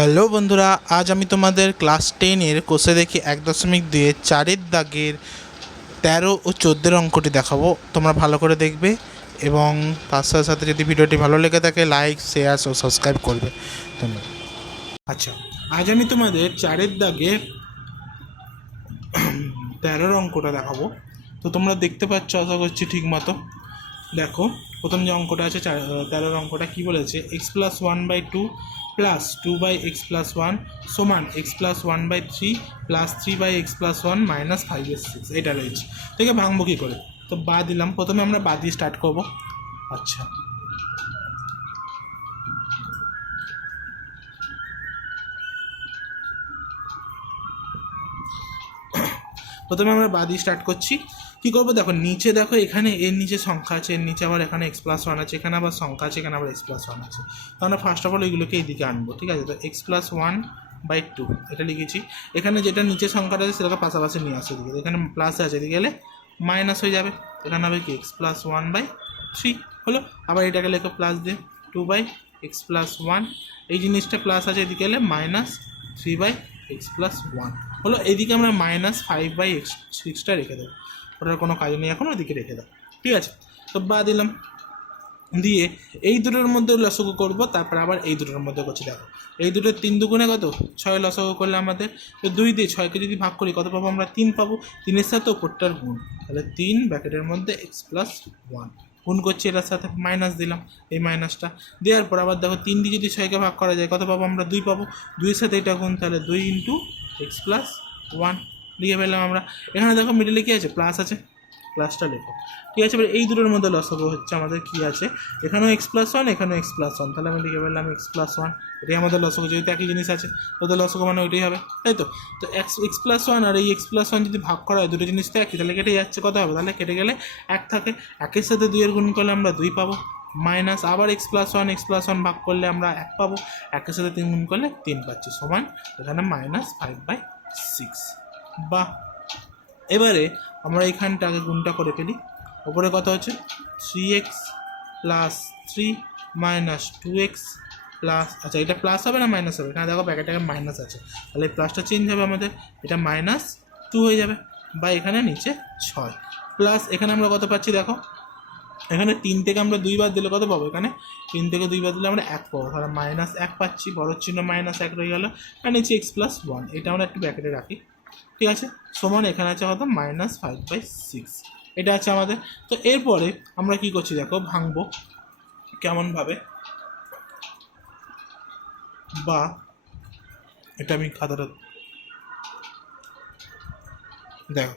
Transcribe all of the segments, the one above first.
Hello বন্ধুরা, আজ আমি তোমাদের ক্লাস 10-এর কোষে দেখি 1.2 চারের দাগের 13 ও 14 অঙ্কটি দেখাবো। তোমরা ভালো করে দেখবে এবং তার সাথে সাথে যদি ভিডিওটি ভালো লেগে থাকে লাইক, শেয়ার ও সাবস্ক্রাইব করবে। ধন্যবাদ। আচ্ছা, আজ আমি তোমাদের চারের দাগে 13 অঙ্কটা দেখাবো। তো তোমরা দেখতে পাচ্ছ আশা করছি ঠিক মতো। দেখো, প্রথম যে অঙ্কটা আছে 13 অঙ্কটা কী বলেছে, x+1/2 প্লাস 2/x+1 সমান x+1/3 প্লাস 3/x+1 মাইনাস 5/6 এটা রয়েছে। ঠিক আছে, ভাঙবো কী করে? তো বা দিলাম, প্রথমে আমরা বা দিয়ে স্টার্ট করবো। আচ্ছা, প্রথমে আমরা বা দিয়ে স্টার্ট করছি। কী করবো দেখো, নিচে দেখো, এখানে এর নিচে সংখ্যা আছে, এর নিচে আবার এখানে x+1 আছে, এখানে আবার সংখ্যা আছে, এখানে আবার x+1 আছে। তো আমরা ফার্স্ট অফ অল এইগুলোকে এইদিকে আনবো। ঠিক আছে, তো x+1/2 এটা লিখেছি। এখানে যেটা নিচে সংখ্যাটা আছে সেটাকে পাশাপাশি নিয়ে আসে এদিকে, এখানে প্লাস আছে, এদিকে গেলে মাইনাস হয়ে যাবে। এখানে হবে কি x+1/3 হলো। আবার এটাকে লেখো প্লাস দিয়ে 2/x+1, এই জিনিসটা প্লাস আছে, এদিকে এলে মাইনাস 3/x+1 হলো। এদিকে আমরা -5/6টা রেখে দেবো, ওটার কোনো কাজ নেই এখন, ওদিকে রেখে দাও। ঠিক আছে, তো বা দিলাম, দিয়ে এই দুটোর মধ্যে লসগু করবো, তারপর আবার এই দুটোর মধ্যে করছি। দেখো, এই দুটোর 3 দুগুণে কত 6 লসগু করলে আমাদের, তো 2 দিয়ে 6কে যদি ভাগ করি কত পাবো আমরা? 3 পাবো। 3-এর সাথে ওপরটার গুণ, তাহলে 3 ব্র্যাকেটের মধ্যে x+1 গুণ করছি, এটার সাথে মাইনাস দিলাম, এই মাইনাসটা দেওয়ার পর আবার দেখো 3 দিয়ে যদি 6কে ভাগ করা যায় কত পাবো আমরা? 2 পাবো। 2-এর সাথে এটা গুণ, তাহলে 2 × x+1 লিখে ফেললাম আমরা। এখানে দেখো মিডলে কী আছে? প্লাস আছে, প্লাসটা লেখো। ঠিক আছে, এবার এই দুটোর মধ্যে লসগু হচ্ছে আমাদের কী আছে, এখানেও x+1, এখানেও x+1, তাহলে আমি লিখে ফেললাম x+1। এটাই আমাদের লসগু, যেহেতু একই জিনিস আছে ওদের লসগু মানে ওইটাই হবে, তাই তো। তো x+1 আর এই x+1 যদি ভাগ করা হয়, দুটো জিনিস তো একই, তাহলে কেটে যাচ্ছে, কত হবে? তাহলে কেটে গেলে 1 থাকে, 1-এর সাথে 2-এর গুণ করলে আমরা 2 পাবো, মাইনাস আবার x+1 ভাগ করলে আমরা 1 পাবো, 1-এর সাথে 3 গুণ করলে 3 পাচ্ছি, সমান এখানে -5/6। বা এবারে আমরা এইখানটাকে গুণটা করে ফেলি। ওপরে কত হচ্ছে? 3x + 3 - 2x প্লাস, আচ্ছা এটা প্লাস হবে না মাইনাস হবে? এখানে দেখো ব্র্যাকেটে মাইনাস আছে, তাহলে এই প্লাসটা চেঞ্জ হবে আমাদের, এটা -2 হয়ে যাবে। বা এখানে নিচে 6 প্লাস, এখানে আমরা কত পাচ্ছি দেখো, এখানে 3 থেকে আমরা 2 বার দিলে কত পাবো? এখানে 3 থেকে 2 বার দিলে আমরা 1 পাবো, তাহলে -1 পাচ্ছি, বড় চিহ্ন -1 রয়ে গেল, আর নিচে x+1, এটা আমরা একটু ব্র্যাকেটে রাখি। ঠিক আছে, সমান এখানে আছে কত? -5/6, এটা আছে আমাদের। তো এরপরে আমরা কি করছি দেখো, ভাঙবো কেমনভাবে। বা এটা আমি খাতাটা দেখো,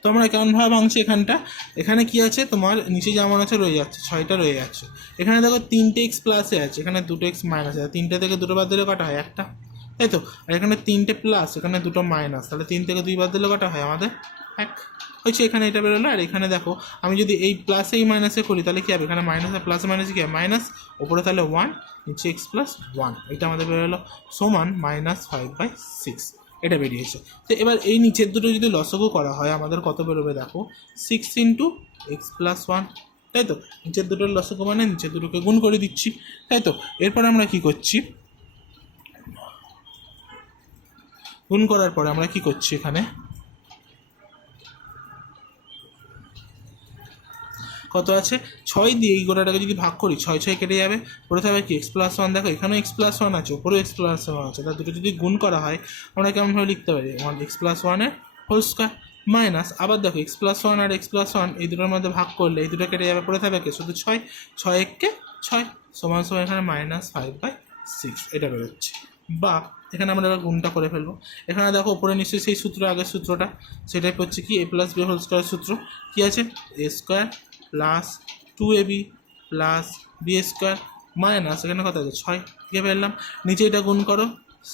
তো আমরা কেমনভাবে ভাঙছি এখানটা। এখানে কি আছে তোমার, নিচে যেমন আছে রয়ে যাচ্ছে, 6টা রয়ে যাচ্ছে। এখানে দেখো 3টে x প্লাসে আছে, এখানে 2টো x মাইনাসে আছে, 3টে থেকে 2টো বাদ দিলে কটা হয়? 1টা, তাই তো। আর এখানে 3টে প্লাস, এখানে 2টো মাইনাস, তাহলে 3 থেকে 2 বাদ দিলে কটা হয় আমাদের? 1 হয়েছে, এখানে এটা বেরোলো। আর এখানে দেখো, আমি যদি এই প্লাসে এই মাইনাসে করি তাহলে কী হবে? এখানে মাইনাস আর প্লাসে মাইনাসে কী হয়? মাইনাস, ওপরে তাহলে 1, নিচে x+1, এটা আমাদের বেরোলো, সমান -5/6, এটা বেরিয়েছে। তো এবার এই নিচের দুটো যদি লসগু করা হয় আমাদের কত বেরোবে দেখো, 6 × x+1, তাই তো। নিচের দুটোর লসগু মানে নিচের দুটোকে গুণ করে দিচ্ছি, তাই তো। এরপর আমরা কি করছি, গুণ করার পরে আমরা কি করছি, এখানে কত আছে? 6 দিয়ে এই গোটাটাকে যদি ভাগ করি, 6 কেটে যাবে, পড়ে থাকবে কি? x+1, দেখো এখানেও x+1 আছে, ওপরেও x+1 আছে, তার দুটো যদি গুণ করা হয় আমরা কেমনভাবে লিখতে পারি? x+1 হোল স্কোয়ার মাইনাস, আবার দেখো x+1 আর x+1 এই দুটোর মধ্যে ভাগ করলে এই দুটো কেটে যাবে, পড়ে থাকবে কি? শুধু 6, 6 সমান এখানে -5/6, এটা বেরোচ্ছে। বা এখানে আমরা এবার গুণটা করে ফেলবো। এখানে দেখো ওপরে নিশ্চয়ই সেই সূত্র, আগের সূত্রটা, সেটাই হচ্ছে কি a+b হোল স্কোয়ার সূত্র। কী আছে? a² + 2ab + b² মাইনাস, এখানে কত আছে? 6 লিখে ফেললাম। নিচে এটা গুণ করো,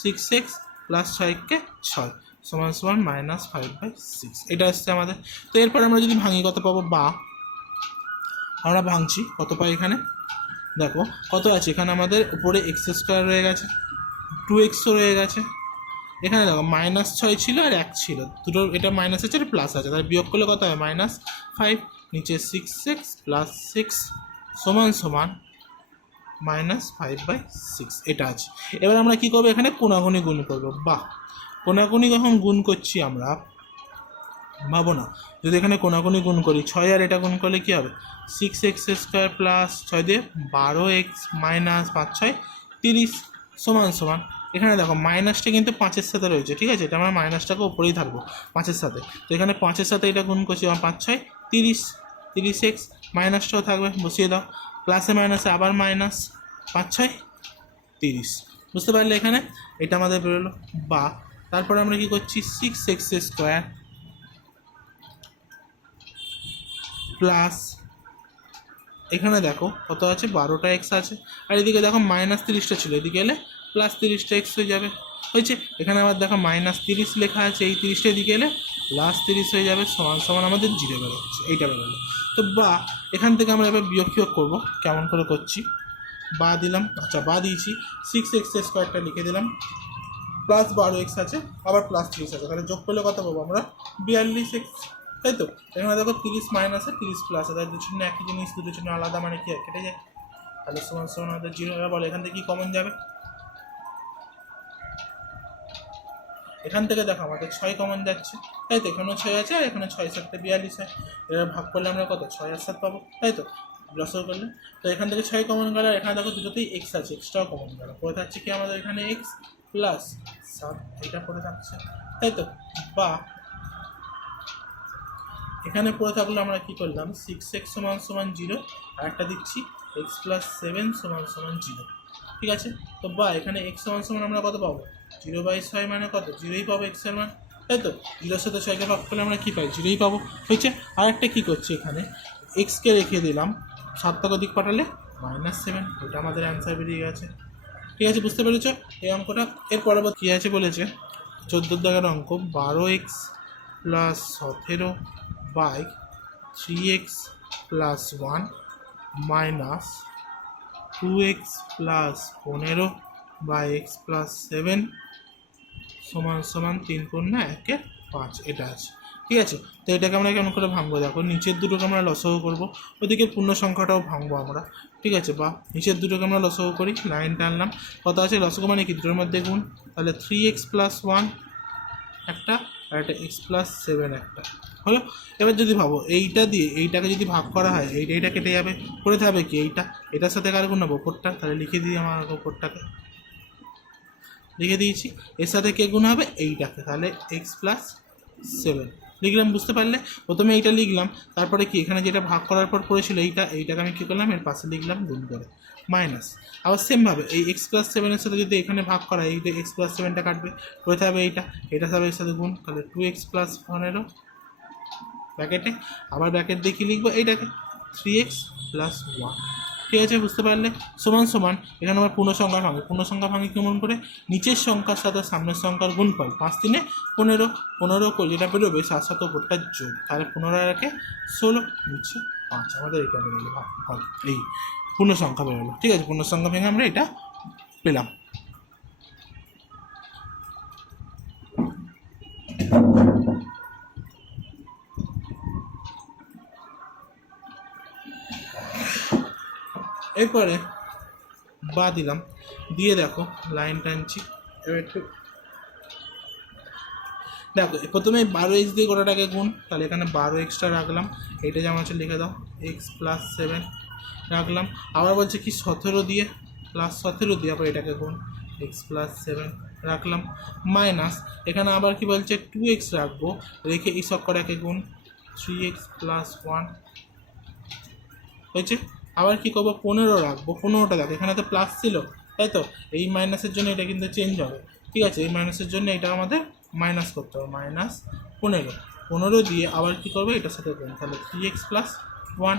6x + 6কে 6 সমান -5/6, এটা আসছে আমাদের। তো এরপর আমরা যদি ভাঙি কত পাবো? বা আমরা ভাঙছি, কত পাই এখানে দেখো, কত আছে এখানে আমাদের? উপরে x² রয়ে গেছে, 2xও রয়ে গেছে, এখানে দেখো -6 ছিল আর 1 ছিল, দুটো এটা মাইনাস আছে আর প্লাস আছে, তাহলে বিয়োগ করলে কত হয়? -5, নিচে 6x + 6 সমান -5/6 এটা আছে। এবার আমরা কী করবো, এখানে কোনাগুনি গুণ করবো। বাহ, কোনাগুনি যখন গুণ করছি আমরা, ভাবো না, যদি এখানে কোনাকুনি গুণ করি 6 আর এটা গুণ করলে কী হবে, 6x² প্লাস 6 দিয়ে 12x মাইনাস 5 6 30 সমান সমান, এখানে দেখো মাইনাসটা কিন্তু 5-এর সাথে রয়েছে, ঠিক আছে, এটা আমরা মাইনাসটাকে উপরেই থাকবো 5-এর সাথে, তো এখানে 5-এর সাথে এটা গুণ করছি, 5 6 30 30x, মাইনাসটাও থাকবে, বসিয়ে দাও, প্লাসে মাইনাসে আবার মাইনাস 5 6 30, বুঝতে পারলে এখানে এটা আমাদের বেরোলো। বা তারপরে আমরা কী করছি, 6x² প্লাস এখানে দেখো কত আছে, 12টা এক্স আছে, আর এদিকে দেখো -30টা ছিল, এদিকে এলে +30টা এক্স হয়ে যাবে, হয়েছে। এখানে আবার দেখো -30 লেখা আছে, এই 30টা এদিকে এলে +30 হয়ে যাবে, সমান সমান আমাদের 0 বেরোচ্ছে, এইটা বেরোলো। তো বা এখান থেকে আমরা এবার বিয়োগ করবো, কেমন করে করছি, বা দিলাম, আচ্ছা বা দিয়েছি, 6x² লিখে দিলাম, প্লাস 12x আছে, আবার +30 আছে, তাহলে যোগ করলে কত পাবো আমরা, 42x, তাই তো। এখানে দেখো 30 মাইনাসে 30 প্লাস, তাই দুটো চিহ্ন একই জিনিস, দুটো চিহ্ন আলাদা, মানে কি কেটে যায়, তাহলে সমান সমান আমাদের 0। এবার বলো এখান থেকে কি কমন যাবে, এখান থেকে দেখো আমাদের 6 কমন যাচ্ছে, তাই তো, এখানেও 6 আছে, আর এখানে 6 7 42 হয়, এবার ভাগ করলে আমরা কত 6 আর 7 পাবো, তাই তো, লসও করলে, তো এখান থেকে 6 কমন গেল, আর এখানে দেখো দুটোতেই এক্স আছে, এক্সট্রাও কমন গেল, পড়ে থাকছে কি আমাদের এখানে এক্স প্লাস 7, এটা পড়ে থাকছে, তাই তো। বা এখানে পড়ে থাকলে আমরা কি করলাম, 6x = 0, আর একটা দিচ্ছি x + 7 = 0, ঠিক আছে। তো বা এখানে x সমান আমরা কত পাবো, 0/6, মানে কত, 0ই পাবো x এর মান, তাই তো, 0-র সাথে 6কে ভাগ করলে আমরা কী পাই, 0ই পাবো, হয়েছে। আর একটা কী করছি, এখানে এক্সকে রেখে দিলাম, 7 টাকা দিক পাঠালে -7, এটা আমাদের অ্যান্সার বেরিয়ে গেছে, ঠিক আছে, বুঝতে পেরেছ এই অঙ্কটা। এর পরবর্তী কী আছে বলেছে, 14 দাগের অঙ্ক, 12x + 17/3x + 1 minus 2x + 15/x + 7 সমান 3 × 1 = 5, এটা আছে, ঠিক আছে। তো এটাকে আমরা কেমন করে ভাঙবো, দেখো নিচের দুটোকে আমরা লসাগু করবো, ওদিকে পূর্ণ সংখ্যাটাও ভাঙবো আমরা, ঠিক আছে। বা নিচের দুটোকে আমরা লসাগু করি, লাইন টানলাম, কত আছে, লসাগু মানে কি, দুটোর মধ্যে গুণ, তাহলে 3x + 1 একটা, আর একটা x + 7 একটা হলো। এবার যদি ভাবো এইটা দিয়ে এইটাকে যদি ভাগ করা হয়, এইটা কেটে যাবে, পড়ে থাকবে কি এইটা, এটার সাথে কার গুণ নেবো, ওপরটা, তাহলে লিখে দিই আমার ওপরটাকে, লিখে দিয়েছি, এর সাথে কে গুণ হবে, এইটাকে, তাহলে x + 7 লিখলাম, বুঝতে পারলে। প্রথমে এইটা লিখলাম, তারপরে কি এখানে যেটা ভাগ করার পর পড়েছিল এইটাকে আমি কী করলাম, এর পাশে লিখলাম গুণ করে, মাইনাস, আবার সেমভাবে এই x + 7-এর সাথে যদি এখানে ভাগ করা হয়, এইটা x + 7টা কাটবে, পড়ে থাকবে এটা হবে এর সাথে গুণ, তাহলে 2x + 15 ব্র্যাকেটে, আবার ব্র্যাকেট দিয়ে কী লিখবো, এইটাকে 3x + 1, ঠিক আছে, বুঝতে পারলে। সমান সমান এখানে আমার পূর্ণ সংখ্যা ভাঙি কেমন করে, নিচের সংখ্যার সাথে সামনের সংখ্যার গুণফল, 5 3 15, 15 করে যেটা বেরোবে 7 7 ওপরটা যোগ, তাহলে 15 আর 1 16, নিচে 5, আমাদের এটা বেরোলো, ভাগ এই পূর্ণ সংখ্যা বেরোলো, ঠিক আছে। পূর্ণ সংখ্যা ভেঙে আমরা এটা পেলাম। এরপরে বা দিলাম, দিয়ে দেখো লাইন টানছি, এবার একটু দেখো, প্রথমে 12x দিয়ে গোটাটাকে গুণ, তাহলে এখানে 12xটা রাখলাম, এইটা যেমন আছে লিখে দাও, x + 7 রাখলাম, আবার বলছে কি 17 দিয়ে +17 দিয়ে আবার এটাকে গুণ, x + 7 রাখলাম, মাইনাস এখানে আবার কি বলছে 2x রাখবো, রেখে এই সব কটাকে গুণ, 3x + 1 হয়েছে। আবার কি করবো, 15 রাখবো, 15টা দেখো এখানে তো প্লাস ছিল, তাই তো, এই মাইনাসের জন্য এটা কিন্তু চেঞ্জ হবে, ঠিক আছে, এই মাইনাসের জন্য এটা আমাদের মাইনাস করতে হবে, -15 দিয়ে আবার কি করবো, এটার সাথে গুণ, তাহলে 3x + 1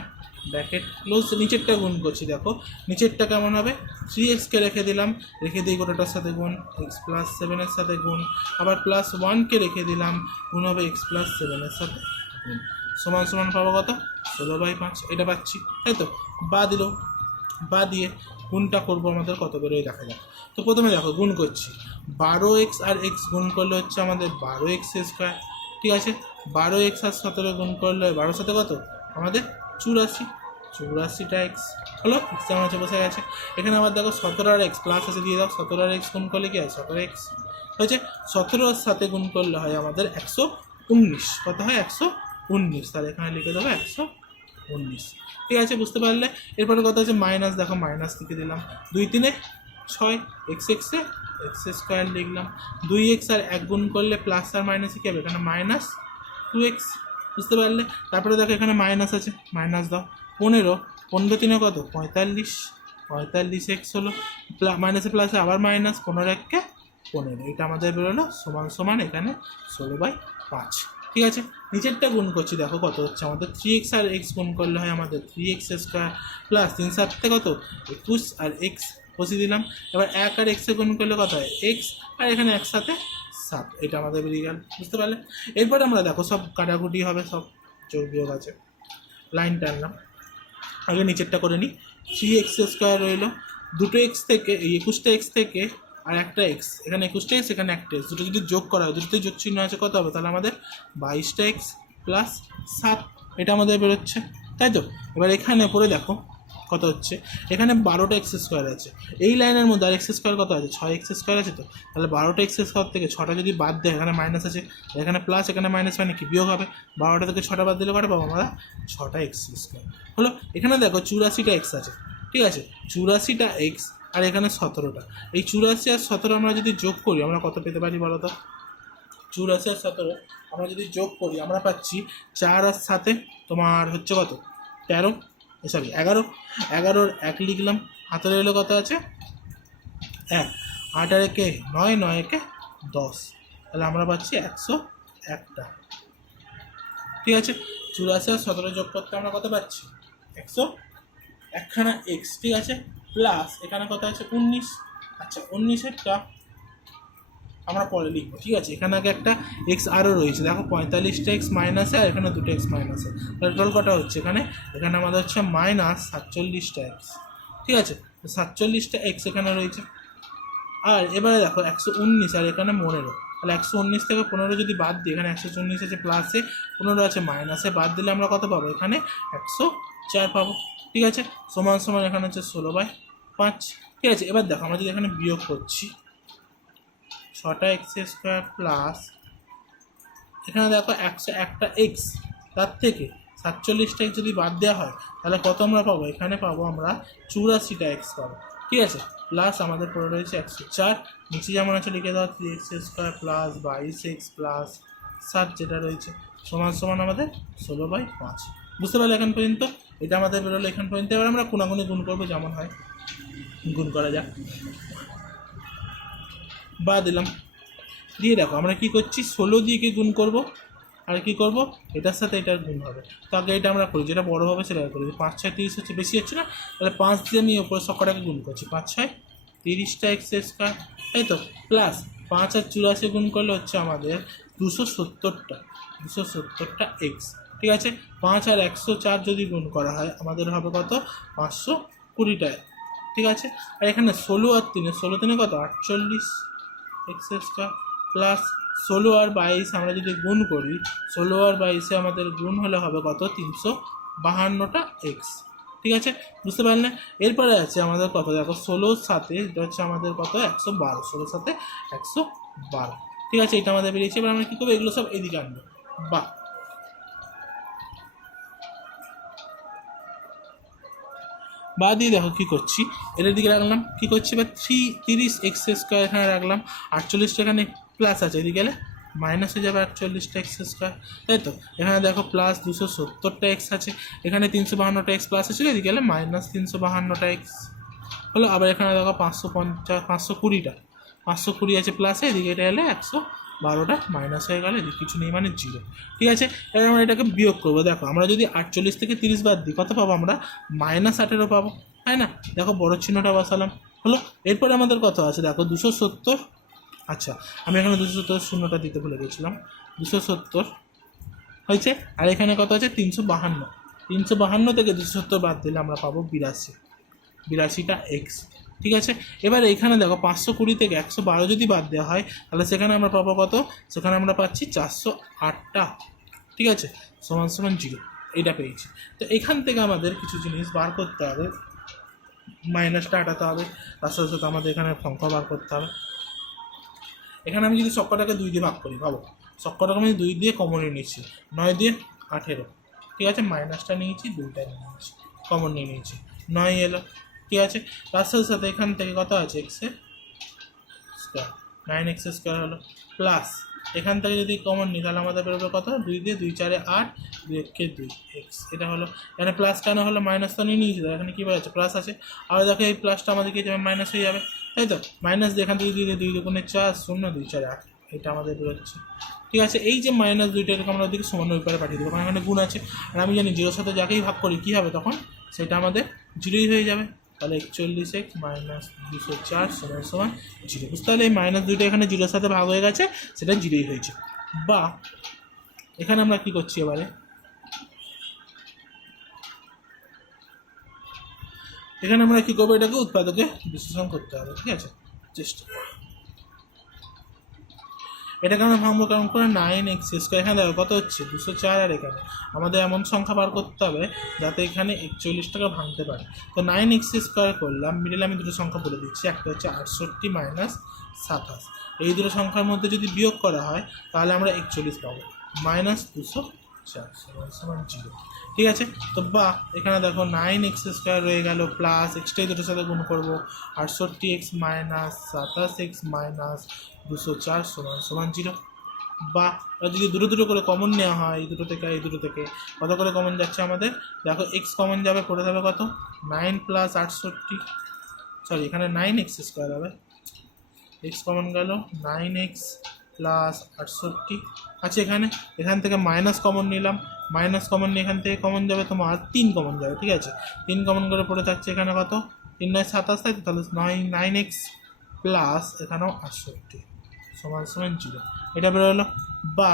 ব্র্যাকেট ক্লোজ, নিচেরটা গুণ করছি, দেখো নিচেরটা কেমন হবে, 3xকে রেখে দিলাম, রেখে দিয়ে গোটাটার সাথে গুণ, x + 7-এর সাথে গুণ, আবার +1কে রেখে দিলাম, গুণ হবে x + 7-এর সাথে গুণ, সমান পাবো কত, 16/5, এটা পাচ্ছি, তাই তো। বা দিল, বা দিয়ে গুণটা করবো, আমাদের কত বেরোয় দেখা যাক। তো প্রথমে দেখো গুণ করছি, 12x আর x গুণ করলে হচ্ছে আমাদের 12x², ঠিক আছে, 12x আর 17 গুণ করলে 12 সাথে কত আমাদের 84, 84টা এক্স হলো, এক্স যেমন আছে বসে গেছে। এখানে আবার দেখো 17 আর এক্স প্লাস আছে, দিয়ে দাও 17 আর এক্স গুণ করলে কি হয় 17 এক্স হয়েছে। 17 সাথে গুণ করলে হয় আমাদের 119, কত হয় 119, তাহলে এখানে লিখে দেবো 119। ঠিক আছে, বুঝতে পারলে। এরপরে কথা হচ্ছে মাইনাস, দেখো মাইনাস লিখে দিলাম, 2 3 6 এক্স এক্সে এক্স স্কোয়ার লিখলাম, 2x আর 1 গুণ করলে প্লাস আর মাইনাসে কী হবে, এখানে মাইনাস 2x, বুঝতে পারলে। তারপরে দেখো এখানে মাইনাস আছে, মাইনাস দাও 15, 15 3 কত 45, 45x হলো, মাইনাসে প্লাসে আবার মাইনাস, 15 1 15, এটা আমাদের বেরোলো সমান সমান এখানে 16/5। ঠিক আছে, নিচেরটা গুণ করছি, দেখো কত হচ্ছে আমাদের 3x আর x গুণ করলে হয় আমাদের 3x স্কোয়ার প্লাস 3 7 কত 21 আর x বসিয়ে দিলাম। এবার 1 আর x গুণ করলে কত হয় x, আর এখানে একসাথে 7, এটা আমাদের বেরিয়ে গেল, বুঝতে পারলে। এরপর আমরা দেখো সব কাটাকুটি হবে, সব যোগ বিয়োগ আছে, লাইন টানলাম। আগে নিচেরটা করে নিই, 3x স্কোয়ার রইলো, দুটো এক্স থেকে এই 21টা এক্স থেকে আর একটা এক্স, এখানে 21টা এক্স এখানে একটা এক্স, দুটো যদি যোগ করা হয়, দুটোতে যোগ চিহ্ন আছে, কত হবে তাহলে আমাদের 22টা এক্স প্লাস 7, এটা আমাদের বেরোচ্ছে, তাই তো। এবার এখানে পরে দেখো কত হচ্ছে, এখানে 12টা এক্স স্কোয়ার আছে, এই লাইনের মধ্যে আর এক্স স্কোয়ার কত আছে 6 এক্স স্কোয়ার আছে, তো তাহলে 12টা এক্স স্কোয়ার থেকে 6টা যদি বাদ দেয়, এখানে মাইনাস আছে, এখানে প্লাস এখানে মাইনাস, মানে কি বিয়োগ হবে, 12টা থেকে 6টা বাদ দিলে কটা পাবো আমরা 6টা এক্স স্কোয়ার হলো। এখানে দেখো 84টা এক্স আছে, ঠিক আছে, 84টা এক্স আর এখানে 17টা, এই 84 আর 17 আমরা যদি যোগ করি আমরা কত পেতে পারি বলো তো, 84 আর 17 আমরা যদি যোগ করি আমরা পাচ্ছি 4 আর 7 তোমার হচ্ছে কত 13, সরি 11, 11 1 লিখলাম, হাতে রইলো কত আছে 1, 8 আর 1 9, 9 1 10, তাহলে আমরা পাচ্ছি 101টা। ঠিক আছে, 84 আর 17 যোগ করতে আমরা কত পাচ্ছি 101খানা এক্স, ঠিক আছে, প্লাস এখানে কত আছে 19, আচ্ছা 19এরটা আমরা পরে লিখবো, ঠিক আছে। এখানে আগে একটা এক্স আরও রয়েছে, দেখো 45টা এক্স মাইনাসে আর এখানে 2টা এক্স মাইনাসে, তাহলে টোটাল কটা হচ্ছে এখানে, এখানে আমাদের হচ্ছে মাইনাস 47টা এক্স, ঠিক আছে, 47টা এক্স এখানে রয়েছে। আর এবারে দেখো 119 আর এখানে 15, তাহলে 119 থেকে 15 যদি বাদ দিই, এখানে 119 আছে প্লাসে, 15 আছে মাইনাসে, বাদ দিলে আমরা কত পাবো, এখানে 104 পাবো, ঠিক আছে, সমান সমান এখানে হচ্ছে 16/5। ঠিক আছে, এবার দেখো আমরা যদি এখানে বিয়োগ করছি 6টা এক্স স্কোয়ার প্লাস এখানে দেখো 101টা এক্স, তার থেকে 47টা এক্স যদি বাদ দেওয়া হয় তাহলে কত আমরা পাবো, এখানে পাবো আমরা 84টা এক্স পাবো, ঠিক আছে, প্লাস আমাদের পড়ে রয়েছে 104, নিচে যেমন আছে লিখে দেওয়া 3x square plus 22x plus 7 যেটা রয়েছে সমান সমান আমাদের 16/5। বুঝতে পারলে এখান পর্যন্ত, এটা আমাদের বেরোলো এখান পর্যন্ত। এবার আমরা কোনাগুনি গুণ করবো, যেমন হয় গুণ করা যাক, বা দিলাম, দিয়ে দেখো আমরা কি করছি 16 দিয়ে কি গুণ করব, আর কি করব এটার সাথে এটার গুণ হবে, তো আগে এটা আমরা করি, যেটা বড় হবে সেটা করি, 5 6 30 হচ্ছে, বেশি হচ্ছে না, তাহলে 5 দিয়ে আমি ওপরে সবকটাকে গুণ করছি, 5 6 30টা এক্স স্কোয়ার, তাই তো, প্লাস 5 আর 84 গুণ করলে হচ্ছে আমাদের 270টা এক্স, ঠিক আছে, 5 আর 104 যদি গুণ করা হয় আমাদের হবে কত 520টা, ঠিক আছে। আর এখানে 16 আর 3, 16 3 কত 48 এক্স স্কোয়ার প্লাস 16 আর 22 আমরা যদি গুণ করি, 16 আর 22 আমাদের গুণ হলে হবে কত 352টা এক্স, ঠিক আছে, বুঝতে পারলে। এরপরে আছে আমাদের কত দেখো 16 সাথে এটা হচ্ছে আমাদের কত 112, 16 সাথে 112, ঠিক আছে, এটা আমাদের বেরিয়েছে। এবার আমরা কী করবো, এগুলো সব এদিকে আনবো, বা দিয়ে দেখো কী করছি, এটার দিকে রাখলাম, কী করছি এবার 30 এক্স স্কোয়ার এখানে রাখলাম, 48টা এখানে প্লাস আছে, এদিকে গেলে মাইনাস হয়ে যাবে 48টা এক্স স্কোয়ার, তাই তো। এখানে দেখো প্লাস 270টা এক্স আছে, এখানে 352টা এক্স প্লাস আছে, এদিকে গেলে মাইনাস 352টা এক্স হলো। আবার এখানে দেখো 520 আছে প্লাসে, এদিকে এটা এলে 112টা মাইনাস হয়ে গেলে, এদিকে কিছু নেই মানে 0, ঠিক আছে। এবার আমরা এটাকে বিয়োগ করবো, দেখো আমরা যদি 48 থেকে 30 বাদ দিই কত পাবো আমরা -18 পাবো, তাই না, দেখো বড় চিহ্নটা বসালাম হলো। এরপরে আমাদের কত আছে দেখো 270, আচ্ছা আমি এখানে 270 শূন্যটা দিতে ভুলে গেছিলাম, 270 হয়েছে, আর এখানে কত আছে 352 থেকে 270 বাদ দিলে আমরা পাবো 82টা এক্স, ঠিক আছে। এবার এখানে দেখো 520 থেকে 112 যদি বাদ দেওয়া হয় তাহলে সেখানে আমরা পাবো কত, সেখানে আমরা পাচ্ছি 408টা, ঠিক আছে, সমান সমান 0, এটা পেয়েছি। তো এখান থেকে আমাদের কিছু জিনিস বার করতে হবে, মাইনাসটা হটাতে হবে, তার সাথে সাথে আমাদের এখানে সংখ্যা বার করতে হবে। এখানে আমি যদি সবকটাকে 2 দিয়ে ভাগ করি, ভাবো সবকটাকে আমি 2 দিয়ে কমনই নিচ্ছি, 9 দিয়ে 18, ঠিক আছে, মাইনাসটা নিয়েছি, 2টাই নিয়েছি, কমন নিয়ে নিয়েছি, 9 এলো, ঠিক আছে। তার সাথে সাথে এখান থেকে কত আছে, এক্স স্কোয়ার, 9x স্কোয়ার হলো, প্লাস এখান থেকে যদি কমন নিই তাহলে আমাদের বেরোবে কত, 2 দিয়ে 2 4 8, 2 1 2 এক্স, এটা হলো। এখানে প্লাস কেন হলো, মাইনাস তো নিয়ে নিয়েছি, এখানে কী বেরোচ্ছে, প্লাস আছে, আর দেখো এই প্লাসটা আমাদেরকে যাবে মাইনাস হয়ে যাবে, তাই তো, মাইনাস দিয়ে এখান থেকে 2 2 4 0 2 4 8, এটা আমাদের বেরোচ্ছে, ঠিক আছে। এই যে মাইনাস 2টাকে আমরা ওদিকে সমান ব্যাপারে পাঠিয়ে দেবো, কারণ এখানে গুণ আছে, আর আমি জানি 0 সাথে যাকেই ভাগ করি কী হবে তখন, সেটা আমাদের 0ই হয়ে যাবে, তাহলে 41x মাইনাস 204 সমান সমান 0। বুঝতে পারলে এই মাইনাস 2টা এখানে 0-এর সাথে ভাগ হয়ে গেছে, সেটা 0ই হয়েছে। বা এখানে আমরা কী করছি, এবারে এখানে আমরা কী করবো, এটাকে উৎপাদকে বিশ্লেষণ করতে হবে, ঠিক আছে, চেষ্টা এটাকে আমরা ভাঙবো কেমন করে, 9x স্কোয়ার, এখানে দেখো কত হচ্ছে 204, আর এখানে আমাদের এমন সংখ্যা বার করতে হবে যাতে এখানে 41টাকে ভাঙতে পারে। তো 9x স্কোয়ার করলাম, মিডিলে আমি দুটো সংখ্যা বলে দিচ্ছি, একটা হচ্ছে 68 মাইনাস 27, এই দুটো সংখ্যার মধ্যে যদি বিয়োগ করা হয় তাহলে আমরা 41 পাবো, মাইনাস 204 সমান 0, ঠিক আছে। তো বা এখানে দেখো 9x স্কোয়ার রয়ে গেল, প্লাস এক্সটাই দুটোর সাথে গুণ করবো, 68x মাইনাস 27x মাইনাস 204 সমান সমান 0। বা যদি দুটো করে কমন নেওয়া হয়, এই দুটো থেকে এই দুটো থেকে কত করে কমন যাচ্ছে আমাদের, দেখো এক্স কমন যাবে, পড়ে যাবে কত, 9 প্লাস 68, সরি এখানে 9x স্কোয়ার হবে, এক্স কমন গেল 9x প্লাস 68, আচ্ছা এখান থেকে মাইনাস কমন নিলাম, মাইনাস কমন নিয়ে এখান থেকে কমন যাবে তোমার 3 কমন যাবে, ঠিক আছে, 3 কমন করে পড়ে থাকছে এখানে কত, 3 9 27, তাই তো, তাহলে 9x প্লাস এখানেও 68 সমান সমান 0, এটা বেরোলো। বা